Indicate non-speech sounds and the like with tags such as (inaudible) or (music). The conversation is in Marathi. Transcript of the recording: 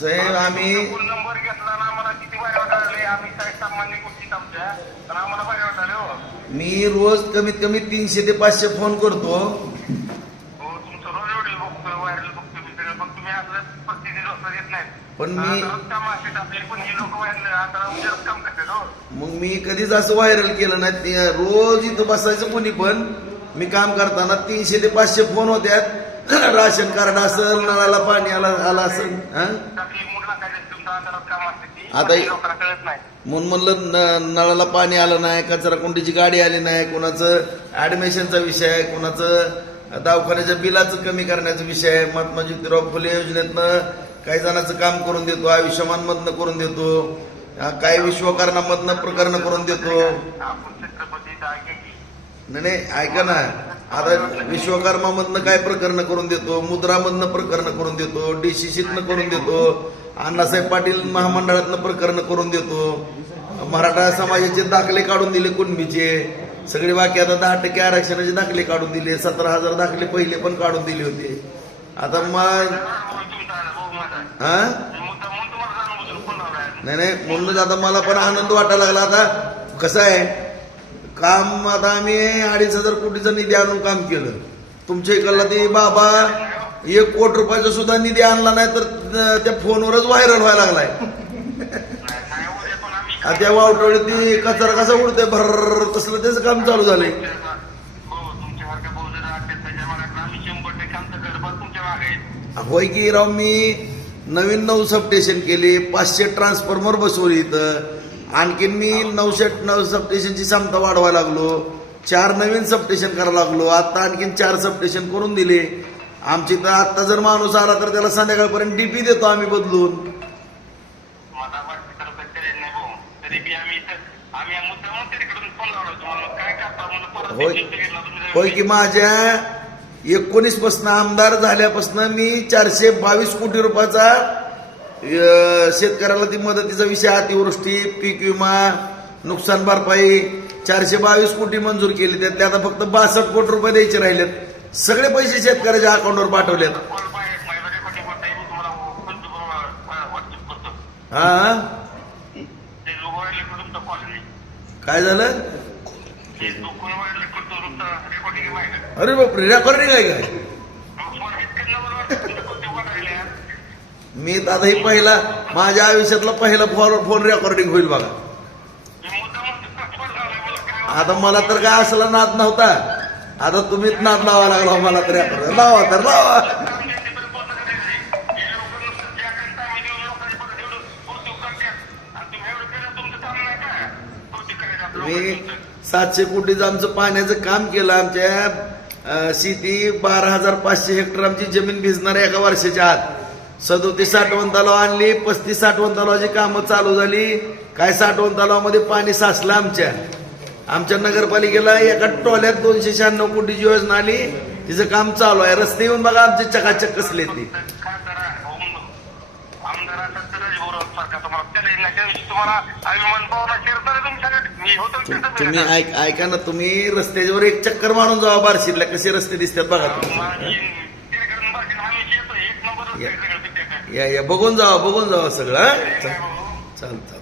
साहेब आम्ही फोन नंबर घेतला ना आम्हाला किती बाहेर वाटायला. आम्ही काय सामान्य गोष्टीत आमच्या. पण आम्हाला बाहेर वाटायला हो. मी रोज कमीत कमी तीनशे ते पाचशे फोन करतो. हो तुमचं रोज व्हायरल बघतोय मी सगळं. पण तुम्ही येत नाही पण मी- काम असते आपले पण ही लोक व्हायरल आता उद्याच काम करतात हो? मग मी कधीच असं व्हायरल केलं नाही. रोज इथं बसायचं कोणी पण. मी काम करताना तीनशे ते पाचशे फोन होत्यात. (laughs) राशन कार्ड असेल नळाला पाणी आला आला असेल हा? आता- म्हणून म्हणलं नळाला पाणी आलं नाही कचरा कुंडीची गाडी आली नाही कोणाचं ऍडमिशनचा विषय आहे कोणाचं दवाखान्याच्या बिलाचं कमी करण्याचा विषय आहे. महात्मा ज्योतिराव फुले योजनेतनं काही जणांचं काम करून देतो आयुष्यमान मधनं करून देतो काही विश्वकर्णामधनं प्रकरण करून देतो. नाही नाही ऐका ना. आता विश्वकर्मामधनं काय प्रकरण करून देतो? मुद्रामधनं प्रकरण करून देतो? डीसीसीतनं करून देतो? अण्णासाहेब पाटील महामंडळातनं प्रकरण करून देतो? मराठा समाजाचे दाखले काढून दिले कुणबीचे? सगळे बाकी आता दहा टक्के आरक्षणाचे दाखले काढून दिले. सतरा हजार दाखले पहिले पण काढून दिले होते. आता मग हा? नाही नाही म्हणूनच आता मला पण आनंद वाटायला लागला. आता कसं आहे? काम आता आम्ही अडीच हजार कोटीचा निधी आणून काम केलं. तुमच्या इकडला ते बाबा एक कोटी रुपयाचा सुद्धा निधी आणला नाही तर त्या फोनवरच व्हायरल व्हायला लागलाय. त्या वावटवळी ती कचरा कसा उडते भर तसलं त्याचं काम चालू झालंय. आहे. होय की राव मी नवीन नऊ सबस्टेशन केले पाचशे ट्रान्सफॉर्मर बसवले इथं. आणखीन मी नऊशे नऊ सबस्टेशनची क्षमता वाढवायला लागलो. चार नवीन सबस्टेशन करायला लागलो. आता आणखीन चार सबस्टेशन करून दिले. आमची तर आत्ता जर माणूस आला तर त्याला संध्याकाळपर्यंत डीपी देतो आम्ही बदलून. होय होय की माझ्या एकोणीस पासन आमदार झाल्यापासून मी चारशे बावीस कोटी रुपयाचा शेतकऱ्याला ती मदतीचा विषय अतिवृष्टी पीक विमा नुकसान भरपाई चारशे बावीस कोटी मंजूर केली. त्यातले आता फक्त बासष्ट कोटी रुपये द्यायचे राहिलेत. सगळे पैसे शेतकऱ्याच्या अकाउंटवर पाठवलेत. हा? काय झालं? अरे बापरे रेकॉर्डिंग आहे काय? मी तर ही पहिला माझ्या आयुष्यातला पहिला फोन फोन रेकॉर्डिंग होईल बघा. आता मला तर काय असला नाद नव्हता. आता तुम्हीच नाद लावा लागला मला तर लावा तर लावा. मी सातशे कोटीचं आमचं पाण्याचं काम केलं आमच्या शेती बारा हजार पाचशे हेक्टर आमची जमीन भिजणार आहे एका वर्षाच्या आत. सदोतीस साठवण तलाव आणली पस्तीस साठवण तलावाची कामं चालू झाली. काय साठवण तलावामध्ये पाणी साचलं आमच्या? आमच्या नगरपालिकेला एका टोल्यात दोनशे शहाण्णव कोटीची योजना आली. तिचं काम चालू आहे. रस्ते येऊन बघा आमचे चकाचक कसले ते. तुम्ही ऐका ना तुम्ही रस्त्याच्यावर एक चक्कर मारून जावा बारशीला कसे रस्ते दिसतात बघा तुम्ही. या या बघून जावा बघून जावा सगळं? चाल- चालतं.